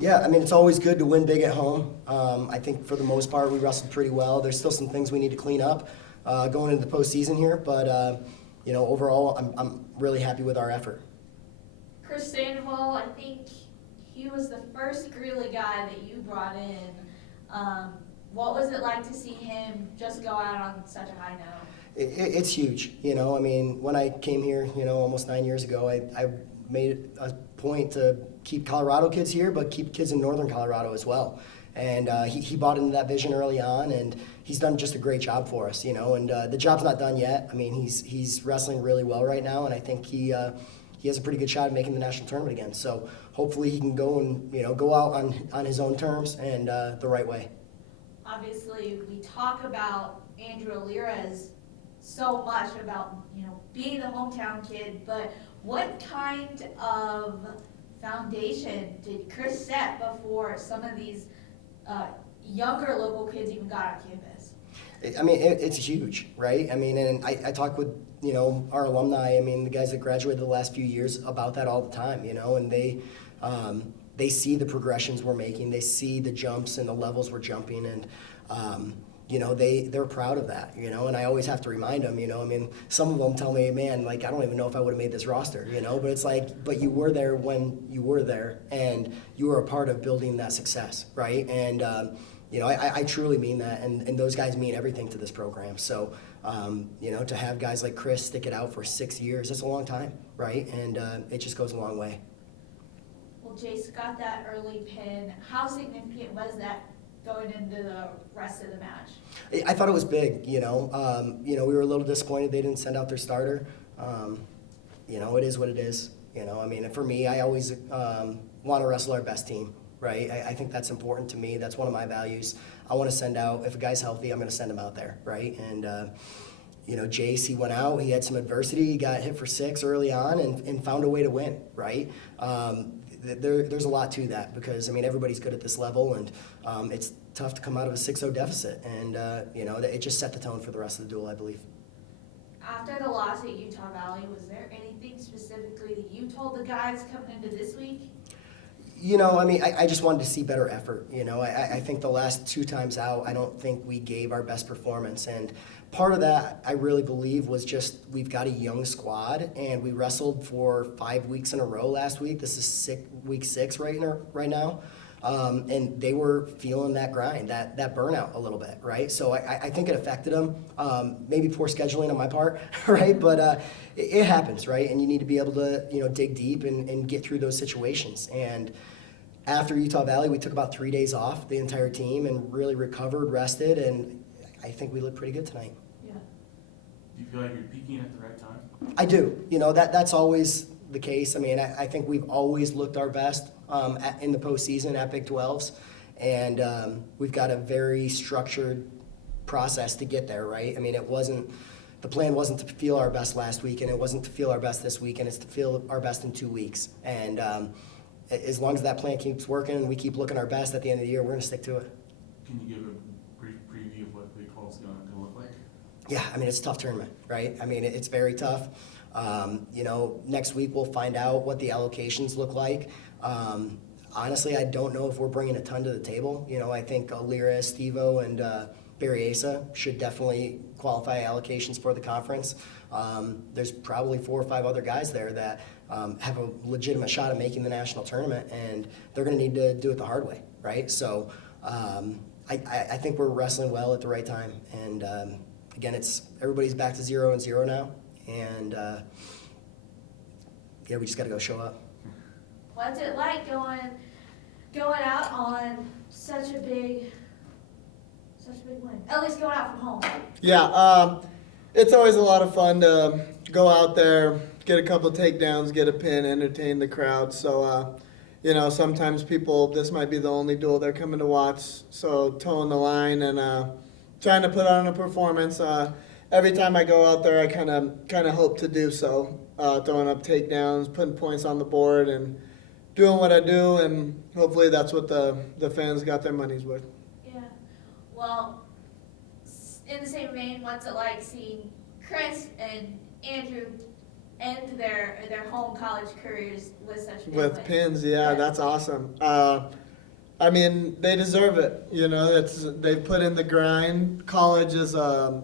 Yeah, I mean, it's always good to win big at home. I think for the most part, we wrestled pretty well. There's still some things we need to clean up going into the postseason here, but overall, I'm really happy with our effort. Chris Sandoval, I think he was the first Greeley guy that you brought in. What was it like to see him just go out on such a high note? It's huge, I mean, when I came here, almost 9 years ago, I made a point to keep Colorado kids here, but keep kids in northern Colorado as well. And he bought into that vision early on, and he's done just a great job for us, and the job's not done yet. I mean, he's wrestling really well right now, and I think he has a pretty good shot at making the national tournament again. So hopefully he can go and go out on his own terms and the right way. Obviously, we talk about Andrew Alirez so much about being the hometown kid, but what kind of foundation did Chris set before some of these younger local kids even got on campus? I mean, it's huge, right? I mean, and I talk with our alumni. I mean, the guys that graduated the last few years about that all the time, and they see the progressions we're making. They see the jumps and the levels we're jumping, and they're proud of that, and I always have to remind them, I mean, some of them tell me, man, like, I don't even know if I would have made this roster, but it's like, but you were there when you were there, and you were a part of building that success, right? And, I truly mean that, and those guys mean everything to this program. So, to have guys like Chris stick it out for 6 years, that's a long time, right? And it just goes a long way. Well, Jace got that early pin. How significant was that going into the rest of the match? I thought it was big, we were a little disappointed they didn't send out their starter. It is what it is. I mean, for me, I always want to wrestle our best team, right? I think that's important to me. That's one of my values. I want to send out, if a guy's healthy, I'm going to send him out there, right? And, Jace, he went out, he had some adversity, he got hit for 6 early on and found a way to win, right? There's a lot to that because, I mean, everybody's good at this level, and it's tough to come out of a 6-0 deficit. And, it just set the tone for the rest of the duel, I believe. After the loss at Utah Valley, was there anything specifically that you told the guys coming into this week? I mean, I just wanted to see better effort. I think the last 2 times out, I don't think we gave our best performance. And part of that, I really believe, was just we've got a young squad, and we wrestled for 5 weeks in a row last week. This is week 6 right now. And they were feeling that grind, that burnout a little bit, right? So I think it affected them. Maybe poor scheduling on my part, right? But it happens, right? And you need to be able to, dig deep and get through those situations. And after Utah Valley, we took about 3 days off, the entire team, and really recovered, rested, and I think we looked pretty good tonight. Yeah. Do you feel like you're peaking at the right time? I do. That's always the case. I mean, I think we've always looked our best in the postseason at Big 12s, and we've got a very structured process to get there, right? I mean, the plan wasn't to feel our best last week, and it wasn't to feel our best this week, and it's to feel our best in 2 weeks. And as long as that plan keeps working and we keep looking our best at the end of the year, we're going to stick to it. Can you give a brief preview of what Big 12 is going to look like? Yeah, I mean, it's a tough tournament, right? I mean, it's very tough. Next week we'll find out what the allocations look like. Honestly, I don't know if we're bringing a ton to the table. I think Alira, Stevo, and Barry Asa should definitely qualify allocations for the conference. There's probably 4 or 5 other guys there that have a legitimate shot at making the national tournament, and they're going to need to do it the hard way, right? So I think we're wrestling well at the right time. And again, everybody's back to 0-0 now, and we just got to go show up. What's it like going out on such a big win? At least going out from home. Yeah, it's always a lot of fun to go out there, get a couple of takedowns, get a pin, entertain the crowd. So, sometimes this might be the only duel they're coming to watch. So towing the line and trying to put on a performance. Every time I go out there, I kind of hope to do so, throwing up takedowns, putting points on the board, and doing what I do. And hopefully that's what the fans got their money's worth. Yeah. Well, in the same vein, what's it like seeing Chris and Andrew end their home college careers with such big With wins? pins, yeah, that's awesome. I mean, they deserve it. You know, they've put in the grind. College is a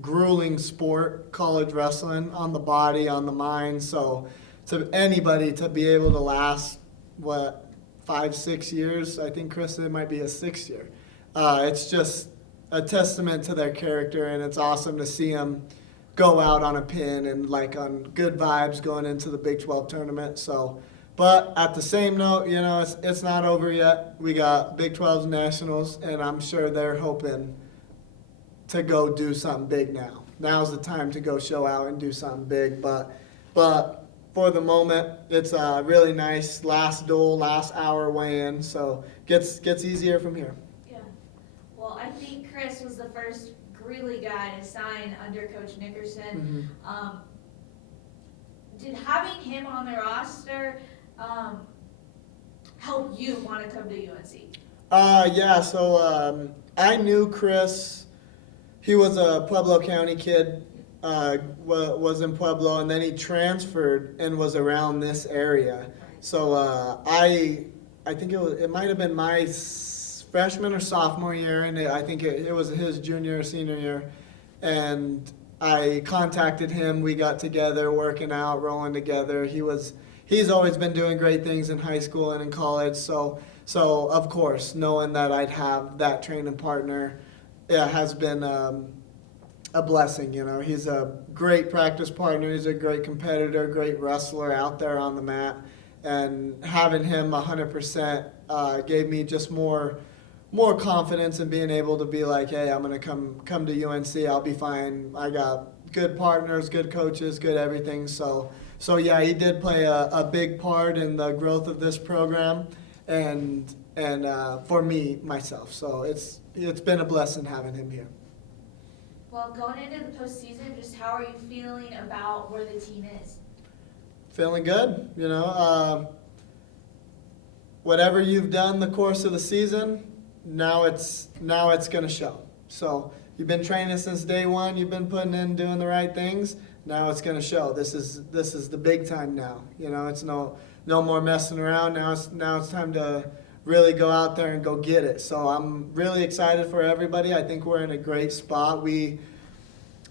grueling sport, college wrestling, on the body, on the mind. So to anybody to be able to last, 5-6 years, I think, Chris, it might be a 6th year. It's just a testament to their character, and it's awesome to see them go out on a pin and like on good vibes going into the Big 12 tournament. So, but at the same note, you know, it's not over yet. We got Big 12's nationals, and I'm sure they're hoping to go do something big now. Now's the time to go show out and do something big. But for the moment, it's a really nice last duel, last hour weigh-in. So gets easier from here. Yeah. Well, I think Chris was the first Greeley guy to sign under Coach Nickerson. Mm-hmm. Did having him on the roster help you want to come to UNC? Yeah, so I knew Chris. He was a Pueblo County kid, was in Pueblo, and then he transferred and was around this area. So I think it might have been my freshman or sophomore year, and I think it was his junior or senior year. And I contacted him. We got together, working out, rolling together. He's always been doing great things in high school and in college. So of course, knowing that I'd have that training partner, it has been a blessing. You know, he's a great practice partner. He's a great competitor, great wrestler out there on the mat, and having him 100% gave me just more confidence in being able to be like, hey, I'm gonna come to UNC. I'll be fine. I got good partners, good coaches, good everything. So yeah, he did play a big part in the growth of this program, and for me myself. So it's been a blessing having him here. Well, going into the postseason, just how are you feeling about where the team is? Feeling good, you know. Whatever you've done the course of the season, now it's going to show. So you've been training since day one. You've been putting in, doing the right things. Now it's going to show. This is the big time now. You know, it's no more messing around. Now it's time to really go out there and go get it. So I'm really excited for everybody. I think we're in a great spot.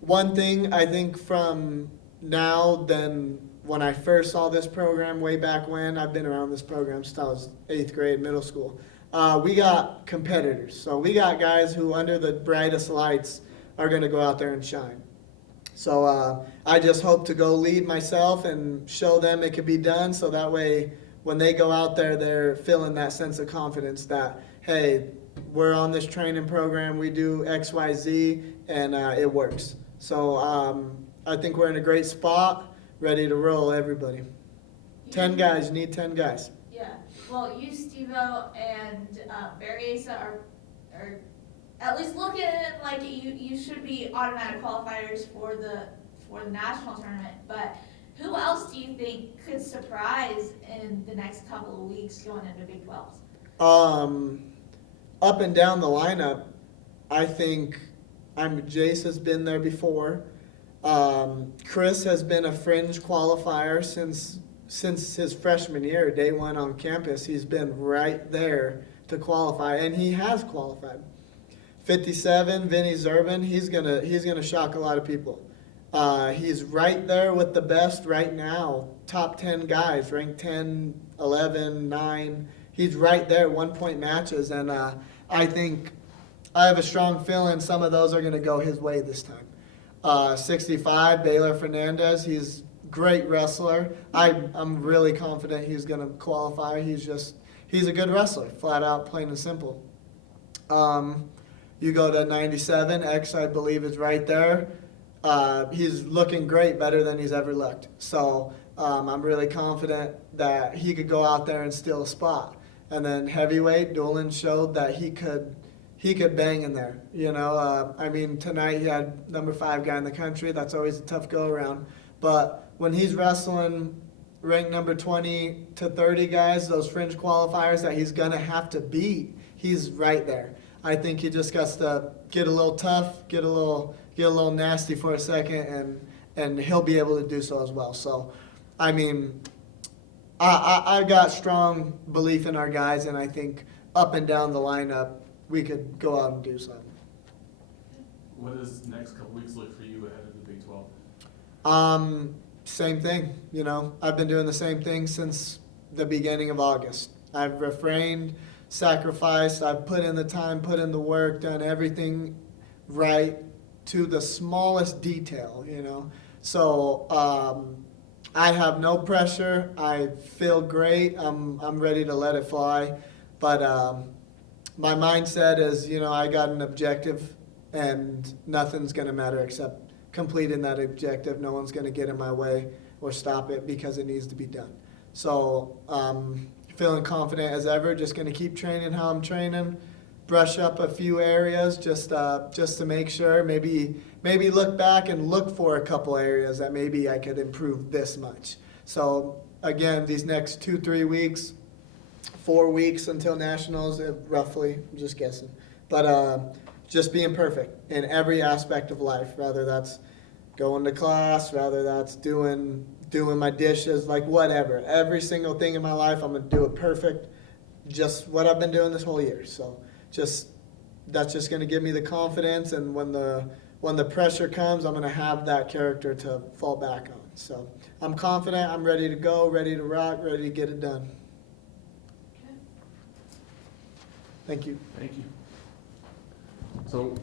One thing I think from now than when I first saw this program way back when, I've been around this program since I was 8th grade, middle school. We got competitors. So we got guys who under the brightest lights are going to go out there and shine. So I just hope to go lead myself and show them it can be done, so that way when they go out there, they're feeling that sense of confidence that, hey, we're on this training program, we do X, Y, Z, and it works. So I think we're in a great spot, ready to roll, everybody. 10 guys, you need 10 guys. Yeah. Well, you, Steve-O, and Barry Asa are at least looking at it like you should be automatic qualifiers for the national tournament. But who else do you think could surprise in the next couple of weeks going into Big 12s? Up and down the lineup, I think Jace has been there before. Chris has been a fringe qualifier since his freshman year, day one on campus. He's been right there to qualify, and he has qualified. 57, Vinny Zerbin, he's gonna shock a lot of people. He's right there with the best right now, top 10 guys, ranked 10, 11, 9. He's right there, 1-point matches, and I think I have a strong feeling some of those are going to go his way this time. 65, Baylor Fernandez, he's a great wrestler. I'm really confident he's going to qualify. He's a good wrestler, flat out, plain and simple. You go to 97, X I believe is right there. He's looking great, better than he's ever looked. So I'm really confident that he could go out there and steal a spot. And then heavyweight, Doolin showed that he could bang in there. You know, I mean, tonight he had number 5 guy in the country. That's always a tough go around. But when he's wrestling ranked number 20 to 30 guys, those fringe qualifiers that he's gonna have to beat, he's right there. I think he just got to get a little tough, get a little nasty for a second, and he'll be able to do so as well. So, I mean, I got strong belief in our guys, and I think up and down the lineup, we could go out and do something. What does the next couple weeks look for you ahead of the Big 12? Same thing, I've been doing the same thing since the beginning of August. I've refrained, sacrificed, I've put in the time, put in the work, done everything right to the smallest detail, So, I have no pressure. I feel great. I'm ready to let it fly. But my mindset is, I got an objective, and nothing's going to matter except completing that objective. No one's going to get in my way or stop it because it needs to be done. So feeling confident as ever. Just going to keep training how I'm training. Brush up a few areas just to make sure. Maybe look back and look for a couple areas that maybe I could improve this much. So again, these next 2-3 weeks, 4 weeks until nationals, roughly, I'm just guessing. But just being perfect in every aspect of life, whether that's going to class, whether that's doing my dishes, like whatever. Every single thing in my life, I'm gonna do it perfect. Just what I've been doing this whole year. So that's just going to give me the confidence, and when the pressure comes, I'm going to have that character to fall back on. So I'm confident, I'm ready to go, ready to rock, ready to get it done. Okay. Thank you. Thank you. So